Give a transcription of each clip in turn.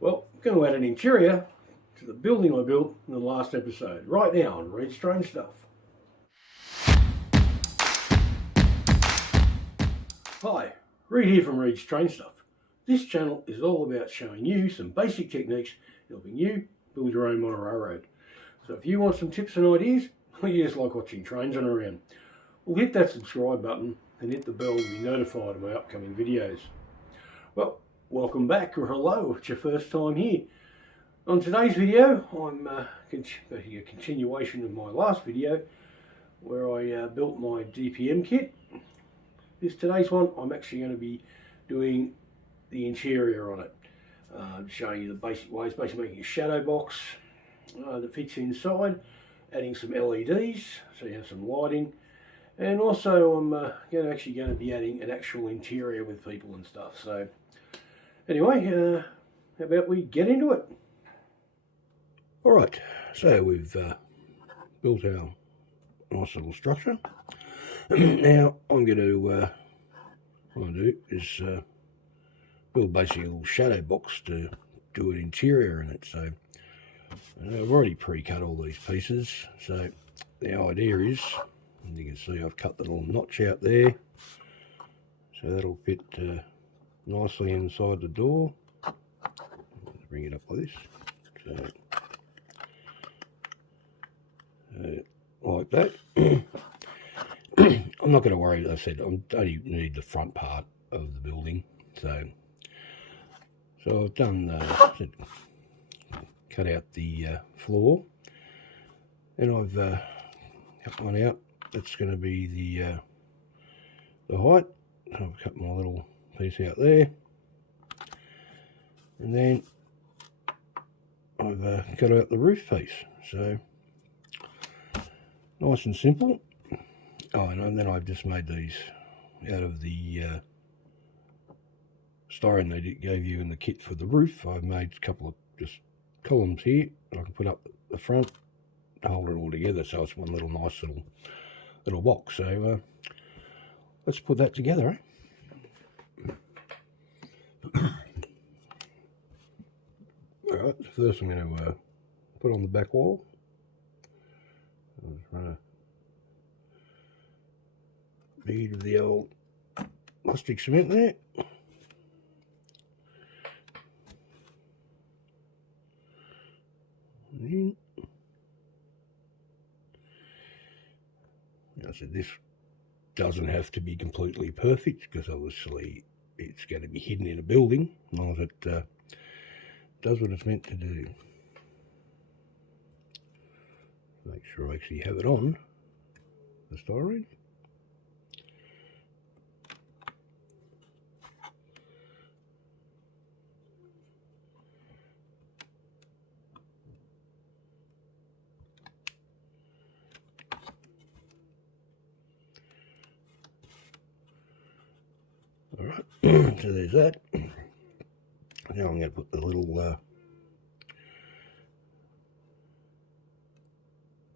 Well, I'm going to add an interior to the building I built in the last episode, right now on Reid Strange Stuff. Hi, Reid here from Reid Strange Stuff. This channel is all about showing you some basic techniques helping you build your own monorail road. So if you want some tips and ideas, or you just like watching trains on around, well, hit that subscribe button and hit the bell to be notified of my upcoming videos. Well, welcome back, or hello if it's your first time here. On today's video, I'm a continuation of my last video where I built my DPM kit. Today's one, I'm actually going to be doing the interior on it, showing you the basic ways, basically making a shadow box that fits inside, adding some LEDs so you have some lighting, and also I'm actually going to be adding an actual interior with people and stuff. So anyway, how about we get into it? Alright, so we've built our nice little structure. Now I'm going to, what I'm going to do is build basically a little shadow box to do an interior in it. So I've already pre-cut all these pieces. So the idea is, and you can see I've cut the little notch out there, so that'll fit nicely inside the door. Bring it up like this, so like that. I'm not going to worry, as I said, I only need the front part of the building. So I've done cut out the floor, and I've cut one out. That's going to be the height. So I've cut my little piece out there, and then I've cut out the roof piece. So nice and simple. Oh, and then I've just made these out of the styrene they gave you in the kit for the roof. I've made a couple of just columns here that I can put up the front to hold it all together, so it's one little nice little box. So let's put that together, Alright, first I'm going to put on the back wall. I'll just run a bead of the old plastic cement there. And I said this doesn't have to be completely perfect, because obviously it's going to be hidden in a building, as long as it does what it's meant to do. Make sure I actually have it on the styrene. Alright, so there's that. Now I'm going to put the little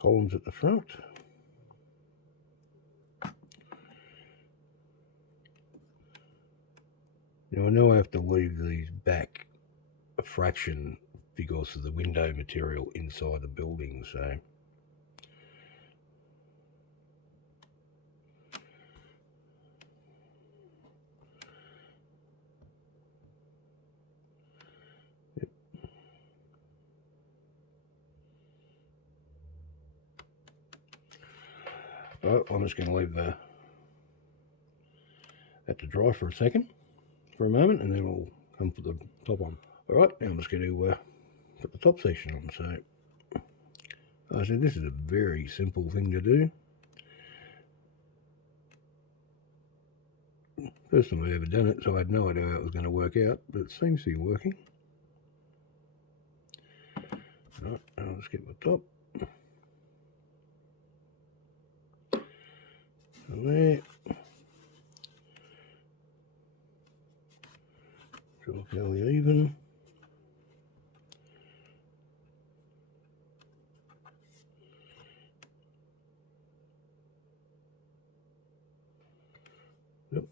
columns at the front. Now I know I have to leave these back a fraction because of the window material inside the building, so I'm just going to leave that to dry for a moment, and then we'll come put the top on. Alright, now I'm just going to put the top section on. So I said this is a very simple thing to do. First time I've ever done it, so I had no idea how it was going to work out, but it seems to be working. Alright, I'll just get my top. And there. Draw fairly even. Yep.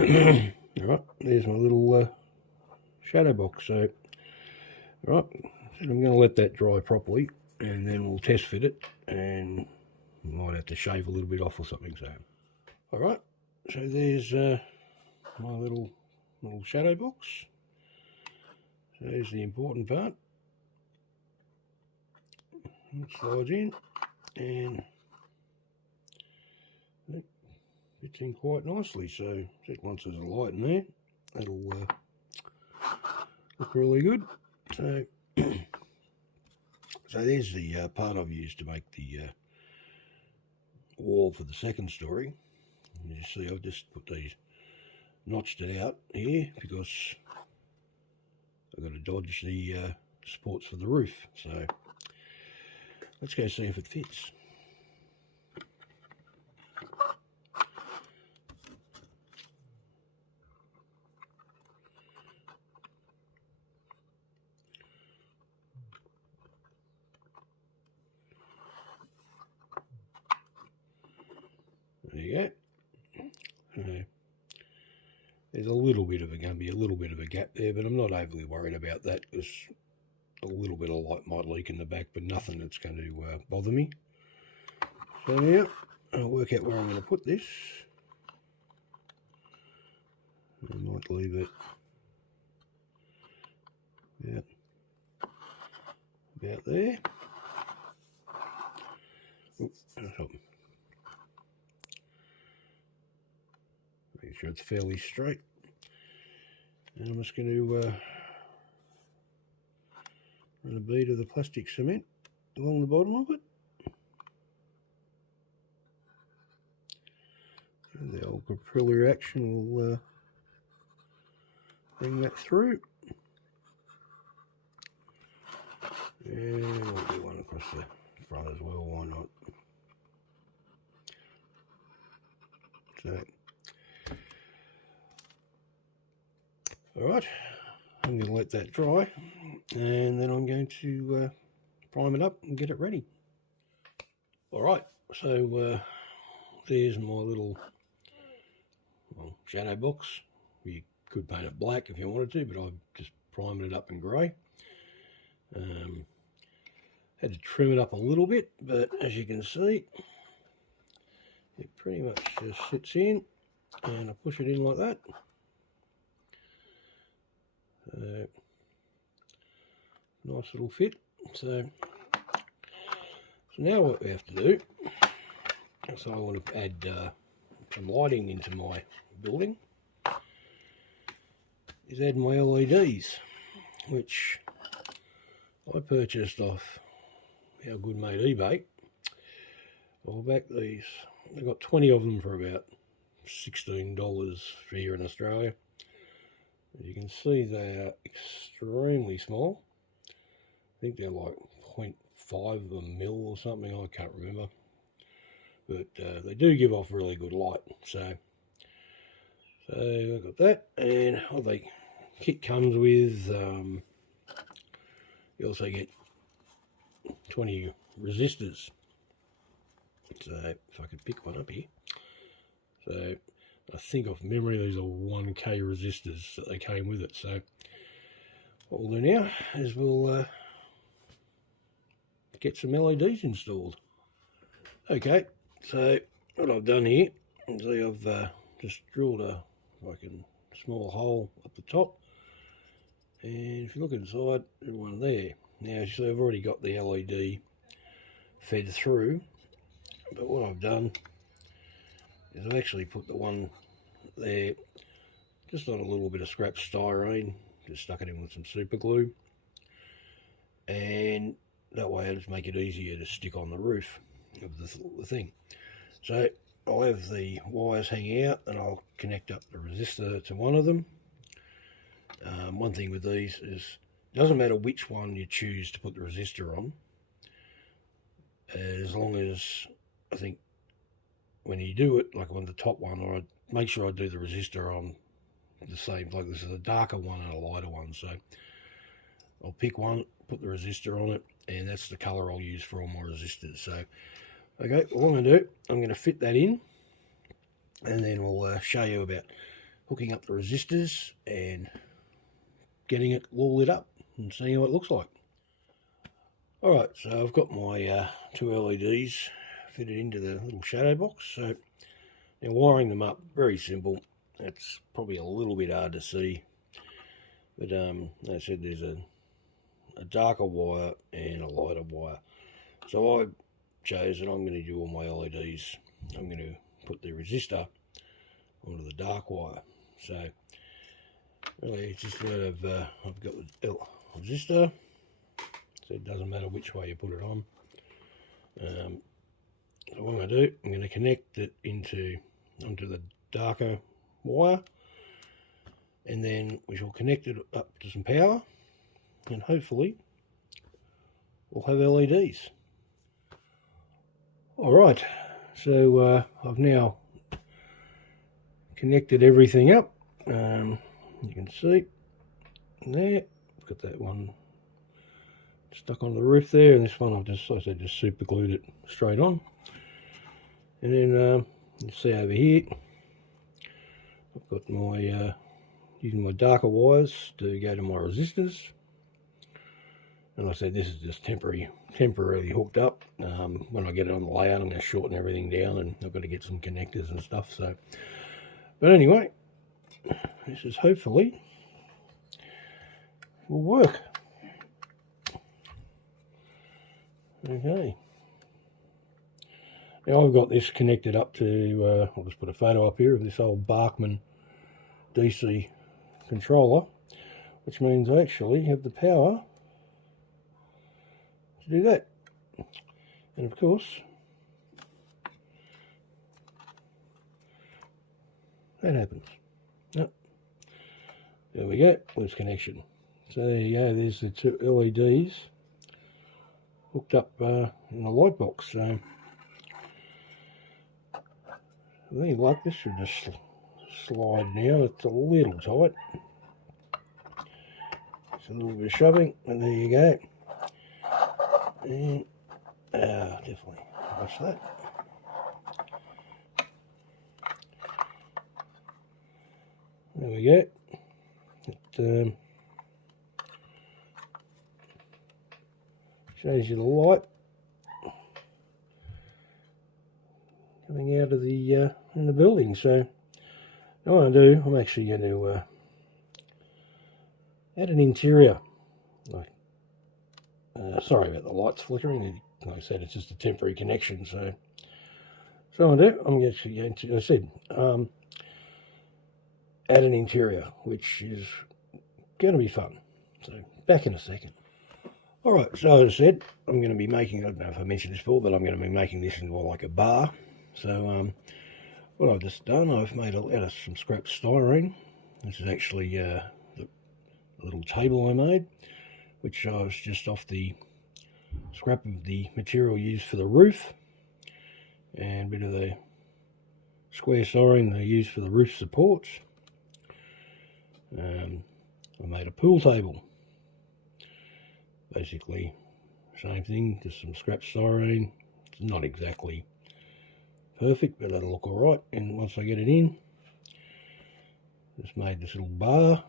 Alright, there's my little shadow box. So, right, so I'm going to let that dry properly, and then we'll test fit it, and might have to shave a little bit off or something. So, alright, so there's my little shadow box. So there's the important part. It slides in, and it fits in quite nicely. So once there's a light in there, that'll look really good. So, so there's the part I've used to make the wall for the second story. And you see, I've just put these, notched it out here because I've got to dodge the supports for the roof. So let's go see if it fits. There you go. There's a little bit of going to be a little bit of a gap there, but I'm not overly worried about that because a little bit of light might leak in the back, but nothing that's going to bother me. So now I'll work out where I'm going to put this. I might leave it about there. Oops, make sure it's fairly straight. And I'm just going to run a bead of the plastic cement along the bottom of it. And the old capillary action will bring that through. And we'll do one across the front as well, why not? So, alright, I'm going to let that dry, and then I'm going to prime it up and get it ready. Alright, so there's my little shadow box. You could paint it black if you wanted to, but I've just primed it up in grey. Had to trim it up a little bit, but as you can see, it pretty much just sits in, and I push it in like that. Nice little fit. So now what we have to do, so I want to add some lighting into my building, is add my LEDs, which I purchased off How Good Mate eBay. I'll back these. I got 20 of them for about $16 for here in Australia. As you can see, they are extremely small. I think they're like 0.5 of a mil or something, I can't remember. But they do give off really good light. So I've got that, and the kit comes with, you also get 20 resistors. So if I could pick one up here. So I think off memory these are 1K resistors that they came with it. So what we'll do now is we'll get some LEDs installed. Okay, so what I've done here is I've just drilled a small hole up the top, and if you look inside, there's one there. Now, so I've already got the LED fed through, but what I've done is I've actually put the one there just on a little bit of scrap styrene, just stuck it in with some super glue, and that way I just make it easier to stick on the roof of the thing. So I'll have the wires hanging out, and I'll connect up the resistor to one of them. One thing with these is it doesn't matter which one you choose to put the resistor on, as long as, I think when you do it, like on the top one, or I make sure I do the resistor on the same, like this is a darker one and a lighter one. So I'll pick one, put the resistor on it, and that's the color I'll use for all my resistors. So okay, what I'm going to do, I'm going to fit that in, and then we'll show you about hooking up the resistors and getting it all lit up and seeing what it looks like. Alright, so I've got my two LEDs fitted into the little shadow box. So now wiring them up, very simple. It's probably a little bit hard to see, but as I said, there's a darker wire and a lighter wire. So I chose that I'm going to do all my LEDs. I'm going to put the resistor onto the dark wire. So really it's just that I've got the resistor, so it doesn't matter which way you put it on. So what I'm going to do, I'm going to connect it onto the darker wire, and then we shall connect it up to some power, and hopefully we'll have LEDs. Alright, so I've now connected everything up. You can see there, I've got that one stuck on the roof there, and this one I've just, like I said, just super glued it straight on. And then you see over here, I've got my using my darker wires to go to my resistors. And like I said, this is just temporarily hooked up. When I get it on the layout, I'm going to shorten everything down, and I've got to get some connectors and stuff. So, but anyway, this is hopefully will work. Okay. Now I've got this connected up to, I'll just put a photo up here of this old Bachmann DC controller, which means I actually have the power to do that. And of course, that happens. Yep. There we go, loose connection. So there you go, there's the two LEDs hooked up in the light box. So I think like this should just slide now. It's a little tight. It's a little bit of shoving, and there you go. And definitely watch that. There we go. It shows you the light coming out of the in the building. So what I'm going to do, I'm actually going to add an interior. Sorry about the lights flickering. Like I said, it's just a temporary connection. So what I'm going to do, I'm actually going to, as I said, add an interior, which is going to be fun. So back in a second. Alright, so as I said, I'm going to be making, I don't know if I mentioned this before, but I'm going to be making this into like a bar. So what I've just done, I've made out of some scrap styrene. This is actually the little table I made, which I was just off the scrap of the material used for the roof, and a bit of the square styrene they used for the roof supports. I made a pool table. Basically, same thing, just some scrap styrene. It's not exactly perfect, but that'll look alright. And once I get it in, just made this little bar,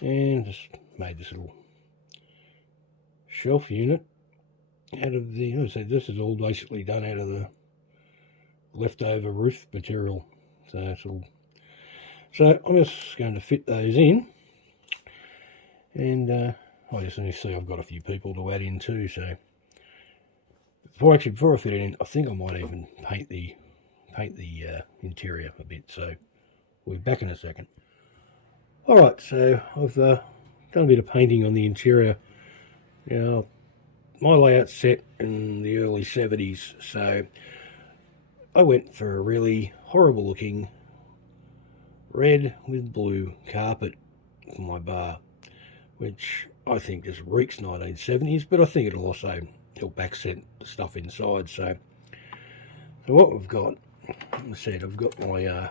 and just made this little shelf unit out of the, as I said, this is all basically done out of the leftover roof material. So it's all, so I'm just going to fit those in. And obviously you see I've got a few people to add in too, so before I fit it in, I think I might even paint the interior a bit. So we'll be back in a second. Alright, so I've done a bit of painting on the interior. Now, my layout's set in the early 70s, so I went for a really horrible looking red with blue carpet for my bar, which I think just reeks 1970s, but I think it'll also help accent the stuff inside. So what we've got, like I said, I've got my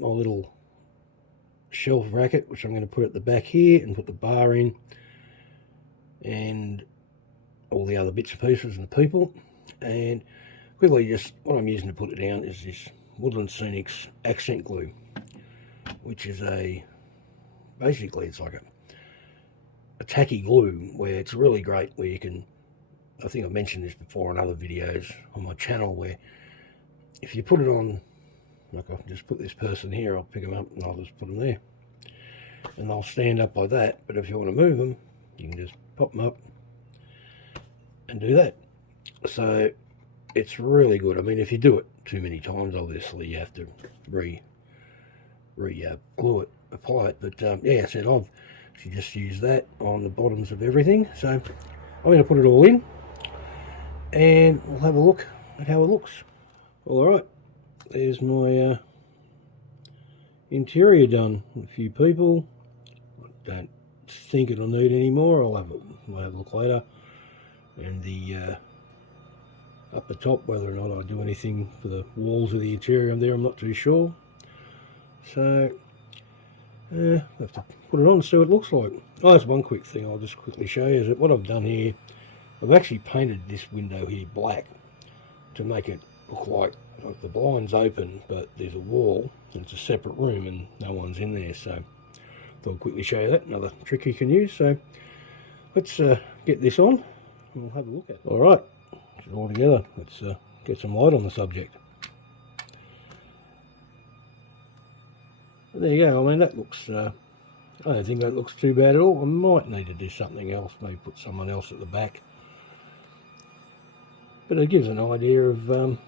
little shelf racket, which I'm going to put at the back here and put the bar in, and all the other bits and pieces and the people. And quickly, just what I'm using to put it down is this Woodland Scenics accent glue, which is basically it's like a tacky glue where it's really great, where you can, I think I've mentioned this before in other videos on my channel, where if you put it on, like I'll just put this person here, I'll pick them up and I'll just put them there. And they'll stand up like that, but if you want to move them, you can just pop them up and do that. So it's really good. I mean, if you do it too many times, obviously you have to glue it, apply it. But yeah, I said you just use that on the bottoms of everything. So I'm going to put it all in, and we'll have a look at how it looks. All right, there's my interior done. A few people. I don't think it'll need any more. I'll have a look later. And the up the top, whether or not I do anything for the walls of the interior there, I'm not too sure. So I have to put it on and see what it looks like. Oh, that's one quick thing I'll just quickly show you, is that what I've done here, I've actually painted this window here black to make it look like the blind's open, but there's a wall and it's a separate room and no one's in there. So I'll quickly show you that, another trick you can use. So let's get this on and we'll have a look at it. All right, it's all together. Let's get some light on the subject. There you go. I mean, that looks, I don't think that looks too bad at all. I might need to do something else, maybe put someone else at the back. But it gives an idea of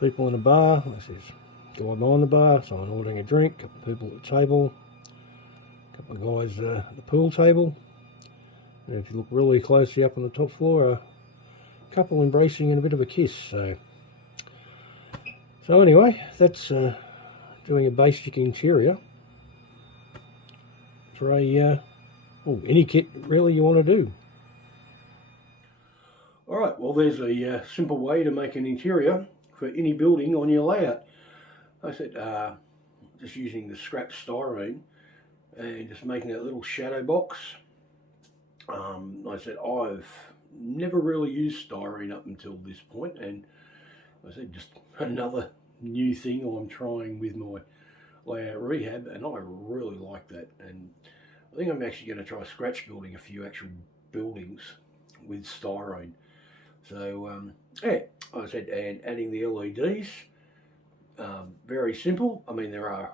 people in a bar. This is a guy behind the bar, someone ordering a drink, a couple of people at the table, a couple of guys at the pool table. And if you look really closely up on the top floor, a couple embracing in a bit of a kiss. So anyway, that's doing a basic interior for any kit really you want to do. Alright, well there's a simple way to make an interior for any building on your layout. I said just using the scrap styrene and just making that little shadow box. I said I've never really used styrene up until this point, and I said just another new thing I'm trying with my layout rehab, and I really like that. And I think I'm actually going to try scratch building a few actual buildings with styrene. So yeah, I said, and adding the LEDs, very simple. I mean, there are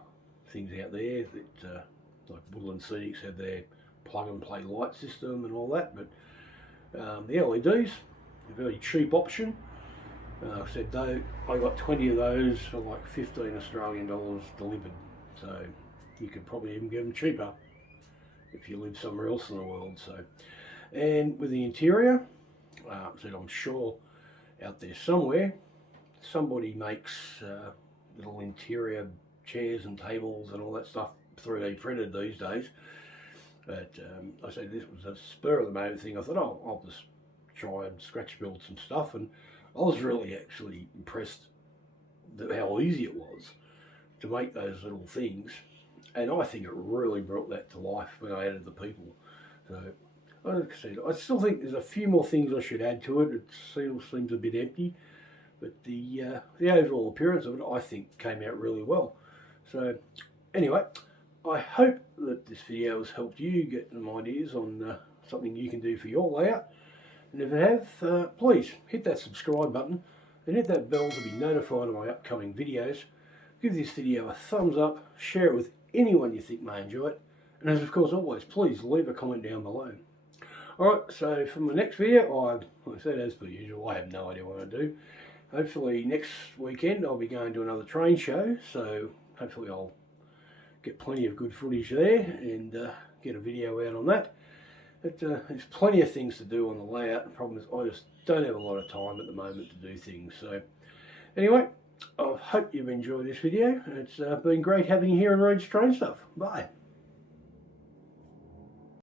things out there that like Woodland Scenics have their plug and play light system and all that, but the LEDs, a very cheap option. I said though, I got 20 of those for like 15 Australian dollars delivered, so you could probably even get them cheaper if you live somewhere else in the world. So, and with the interior, I said I'm sure out there somewhere somebody makes little interior chairs and tables and all that stuff 3D printed these days. But I said this was a spur of the moment thing. I thought, oh, I'll just try and scratch build some stuff, and I was really actually impressed at how easy it was to make those little things, and I think it really brought that to life when I added the people. So like I said, I still think there's a few more things I should add to it. It still seems a bit empty, but the overall appearance of it I think came out really well. So anyway, I hope that this video has helped you get some ideas on something you can do for your layout. And if it have, please hit that subscribe button and hit that bell to be notified of my upcoming videos. Give this video a thumbs up, share it with anyone you think may enjoy it, and as of course always, please leave a comment down below. Alright, so for my next video, like I said, as per usual, I have no idea what I do. Hopefully next weekend I'll be going to another train show, so hopefully I'll get plenty of good footage there and get a video out on that. But there's plenty of things to do on the layout. The problem is I just don't have a lot of time at the moment to do things. So anyway, I hope you've enjoyed this video. It's been great having you here on Reid's Train Stuff. Bye.